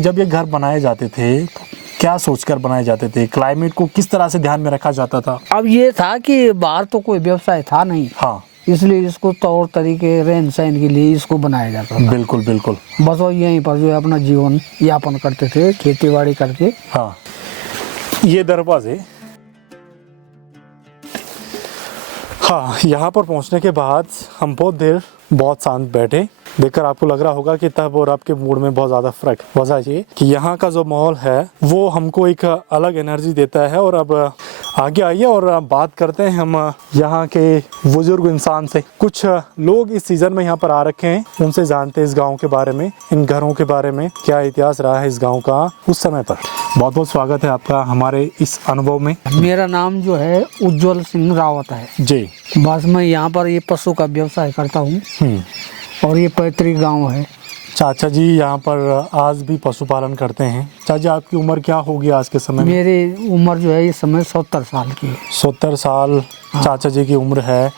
जब ये घर बनाए जाते थे तो क्या सोचकर बनाए जाते थे, क्लाइमेट को किस तरह से ध्यान में रखा जाता था? अब ये था कि बाहर तो कोई व्यवसाय था नहीं, हाँ इसलिए इसको तौर तरीके रहन सहन के लिए इसको बनाया जाता था। बिल्कुल बिल्कुल। बस वो यहीं पर जो है अपना जीवन यापन करते थे, खेती बाड़ी करके। हाँ ये दरवाजे, हाँ यहाँ पर पहुँचने के बाद हम बहुत देर बहुत शांत बैठे। देखकर आपको लग रहा होगा कि तब और आपके मूड में बहुत ज़्यादा फर्क। वजह ये कि यहाँ का जो माहौल है वो हमको एक अलग एनर्जी देता है। और अब आगे आइए और बात करते हैं हम यहाँ के बुजुर्ग इंसान से। कुछ लोग इस सीज़न में यहाँ पर आ रखे हैं, उनसे जानते हैं इस गांव के बारे में, इन घरों के बारे में, क्या इतिहास रहा है इस गांव का उस समय पर। बहुत बहुत स्वागत है आपका हमारे इस अनुभव में। मेरा नाम जो है उज्जवल सिंह रावत है जी। बस मैं यहाँ पर ये पशु का व्यवसाय करता हूँ और ये पैतृक गांव है। चाचा जी यहाँ पर आज भी पशुपालन करते हैं। चाचा आपकी उम्र क्या होगी आज के समय में? मेरी उम्र जो है इस समय 70 साल की है। 70 साल चाचा जी की उम्र है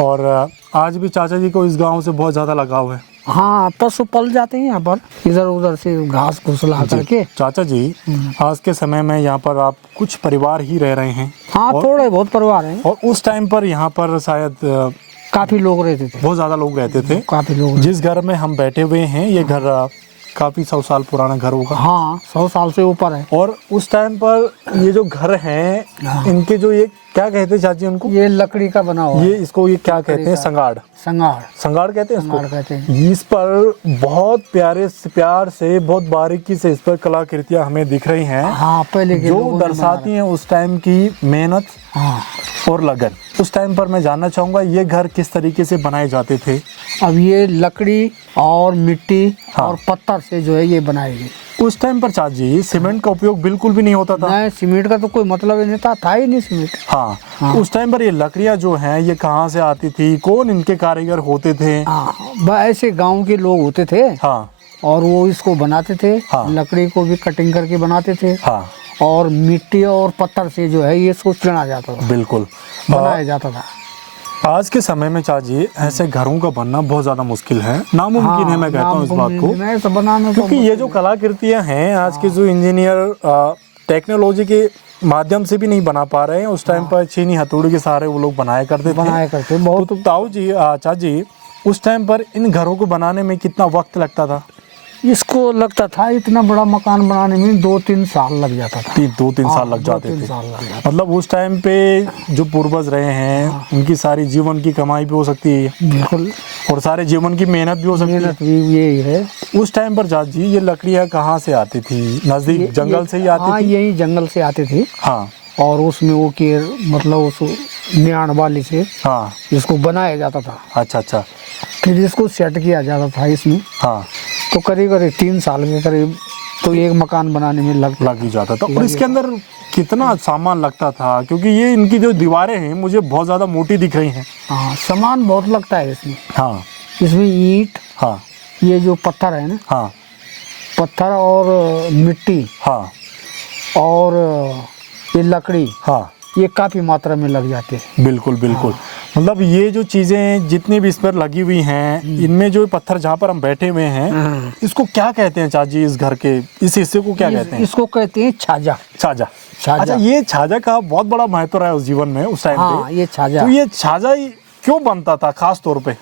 और आज भी चाचा जी को इस गांव से बहुत ज़्यादा लगाव है। हाँ पशु पल जाते हैं यहाँ पर, इधर उधर से घास घुस ला करके। चाचा जी आज के समय में यहाँ पर आप कुछ परिवार ही रह रहे हैं? हाँ थोड़े बहुत परिवार हैं। और उस टाइम पर यहाँ पर शायद काफी लोग रहते थे, बहुत ज़्यादा लोग रहते थे। काफी लोग। जिस घर में हम बैठे हुए हैं ये घर काफ़ी 100 साल पुराना घर होगा। हाँ 100 साल से ऊपर है। और उस टाइम पर ये जो घर हैं इनके जो ये क्या कहते हैं चाची उनको? ये लकड़ी का बना हुआ ये इसको ये क्या कहते हैं? संगाड़। संगाड़। संगाड़ कहते हैं इसको। संगाड़ कहते हैं। इस पर बहुत प्यार से बहुत बारीकी से इस पर कलाकृतियां हमें दिख रही हैं। हाँ पहले के जो लोगों ने दर्शाती हैं उस टाइम की मेहनत हाँ। और लगन। उस टाइम पर मैं जानना चाहूंगा ये घर किस तरीके से बनाए जाते थे? अब ये लकड़ी और मिट्टी हाँ। और पत्थर से जो है ये बनाई गई। उस टाइम पर चाची सीमेंट का उपयोग बिल्कुल भी नहीं होता था। नहीं सीमेंट का तो कोई मतलब ही नहीं था ही नहीं सीमेंट। हाँ। उस टाइम पर ये लकड़ियां जो हैं ये कहाँ से आती थी, कौन इनके कारीगर होते थे? हाँ ऐसे गांव के लोग होते थे। हाँ। और वो इसको बनाते थे। हाँ। लकड़ी को भी कटिंग करके बनाते थे। हाँ। और मिट्टी और पत्थर से जो है ये इसको चुना जाता था, बिल्कुल बनाया जाता था। आज के समय में चाची ऐसे घरों का बनना बहुत ज्यादा मुश्किल है, नामुमकिन है। मैं कहता हूँ इस बात को बनाना, क्योंकि ये जो कलाकृतियां हैं आज के जो इंजीनियर टेक्नोलॉजी के माध्यम से भी नहीं बना पा रहे हैं। उस टाइम पर चीनी हथौड़ी के सहारे वो लोग बनाया करते बहुत। तो ताऊ जी चाची उस टाइम पर इन घरों को बनाने में कितना वक्त लगता था? इसको लगता था इतना बड़ा मकान बनाने में 2-3 साल लग जाता था। 2-3 साल लग जाते थे। मतलब उस टाइम पे जो पूर्वज रहे हैं उनकी सारी जीवन की कमाई भी हो सकती है। बिल्कुल। और सारे जीवन की मेहनत भी हो सकती है। मेहनत भी यही है। उस टाइम पर चाची ये लकड़ियाँ कहाँ से आती थी? नजदीक जंगल से ही आती हाँ, थी? यही जंगल से आती थी। हाँ। और उसमें वो केर मतलब उस नियाण वाली से हाँ इसको बनाया जाता था। अच्छा अच्छा। फिर इसको सेट किया जाता था इसमें। हाँ तो करीब 3 साल के करीब तो एक मकान बनाने में लग ही जाता था। और इसके अंदर कितना सामान लगता था? क्योंकि ये इनकी जो दीवारें हैं मुझे बहुत ज्यादा मोटी दिख रही हैं। हाँ सामान बहुत लगता है इसमें। हाँ इसमें ईंट, हाँ ये जो पत्थर है ना, हाँ पत्थर और मिट्टी, हाँ और ये लकड़ी, हाँ ये काफी मात्रा में लग जाते हैं। बिल्कुल बिल्कुल। मतलब ये जो चीजें जितनी भी इस पर लगी हुई हैं इनमें जो पत्थर जहाँ पर हम बैठे हुए हैं इसको क्या कहते हैं चाची? इस घर के इस हिस्से को क्या कहते हैं? इसको कहते हैं छाजा। छाजा। छाजा। अच्छा ये छाजा का बहुत बड़ा महत्व रहा है उस जीवन में उस टाइम हाँ, पे। ये छाजा। तो ये छाजा क्यों बनता था खास तौर पे?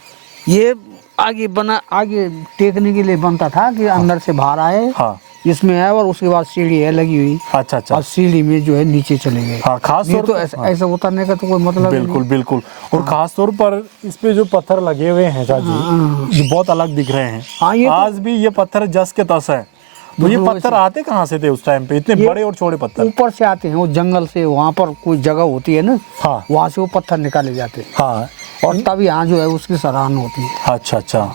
ये आगे टेकने के लिए बनता था कि अंदर से बाहर आए। हाँ। इसमें है और उसके बाद सीढ़ी है लगी हुई। अच्छा अच्छा। और सीढ़ी में जो है नीचे चले गए। हाँ खास तौर तो पर ऐसा उतरने का तो कोई मतलब बिल्कुल बिल्कुल। और खास तौर पर इस पे जो पत्थर लगे हुए हैं चाची ये बहुत अलग दिख रहे हैं। हाँ, ये आज भी ये पत्थर जस के तस है। तो ये पत्थर आते कहाँ से थे उस टाइम पे इतने बड़े और चौड़े पत्थर? ऊपर से आते हैं, वो जंगल से, वहाँ पर कोई जगह होती है ना, हाँ वहाँ से वो पत्थर निकाले जाते हैं। हाँ। और तब यहाँ जो है उसकी सराहना होती है। अच्छा अच्छा।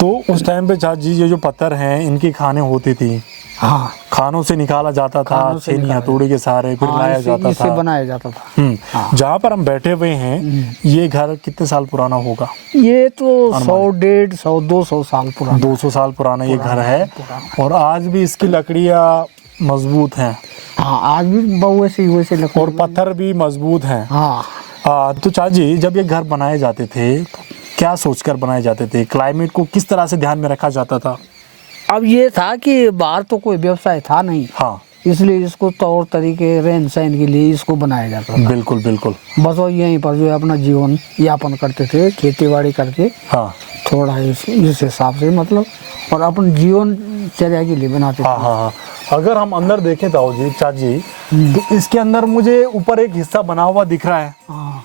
तो उस टाइम पे चाची ये जो पत्थर हैं इनकी खाने होती थी। हाँ खानों से निकाला जाता था छेनी हथौड़ी के सहारे, फिर लाया जाता था, बनाया जाता था। जहाँ पर हम बैठे हुए हैं ये घर कितने साल पुराना होगा? ये तो 100, 150, 200 साल पुराना। 200 साल पुराना ये घर है। और आज भी इसकी लकड़ियाँ मजबूत हैं। हाँ आज भी वैसे लकड़ी और पत्थर भी मजबूत हैं। हाँ। तो चाची जब ये घर बनाए जाते थे तो क्या सोचकर बनाए जाते थे, क्लाइमेट को किस तरह से ध्यान में रखा जाता था? अब ये था कि बाहर तो कोई व्यवसाय था नहीं, हाँ इसलिए इसको तौर तरीके रहन सहन के लिए इसको बनाया जाता था। बिल्कुल बिल्कुल। बस वो यहीं पर जो है अपना जीवन यापन करते थे, खेती बाड़ी करके हाँ थोड़ा इस हिसाब से मतलब, और अपन जीवन चर्या के लिए बनाते हाँ थे। हाँ हाँ। अगर हम अंदर देखें ताऊ जी, चाची, तो इसके अंदर मुझे ऊपर एक हिस्सा बना हुआ दिख रहा है हाँ।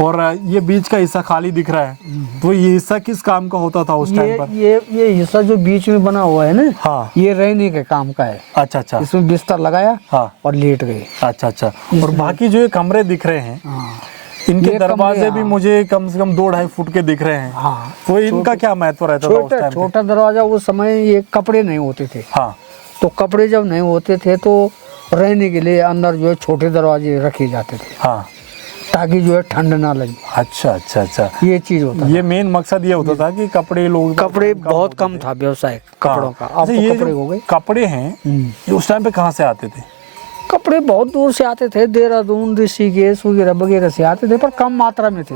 और ये बीच का हिस्सा खाली दिख रहा है। तो ये हिस्सा किस काम का होता था उस टाइम पर? ये हिस्सा जो बीच में बना हुआ है ना, हाँ। ये रहने के काम का है। अच्छा अच्छा। इसमें बिस्तर लगाया हाँ। और लेट गए। अच्छा अच्छा। और बाकी जो ये कमरे दिख रहे हैं, हाँ। इनके ये दरवाजे कमरे, भी हाँ। मुझे कम से कम 2-2.5 फुट के दिख रहे हैं। हाँ। तो इनका क्या महत्व रहता था उस छोटा टाइम पे? छोटा दरवाजा, उस समय ये कपड़े नहीं होते थे, हाँ तो कपड़े जब नहीं होते थे तो रहने के लिए अंदर जो है छोटे दरवाजे रखे जाते थे, हाँ। ताकि जो है ठंड ना लगे। अच्छा अच्छा अच्छा। ये चीज होता ये मेन मकसद ये होता था कि कपड़े लोग कपड़े बहुत कम था व्यवसाय कपड़ों का। अब अच्छा, तो ये कपड़े जो हो गए। कपड़े हैं ये उस टाइम पे कहाँ से आते थे? कपड़े बहुत दूर से आते थे, देहरादून, ऋषिकेश वगैरह वगैरह से आते थे, पर कम मात्रा में थे।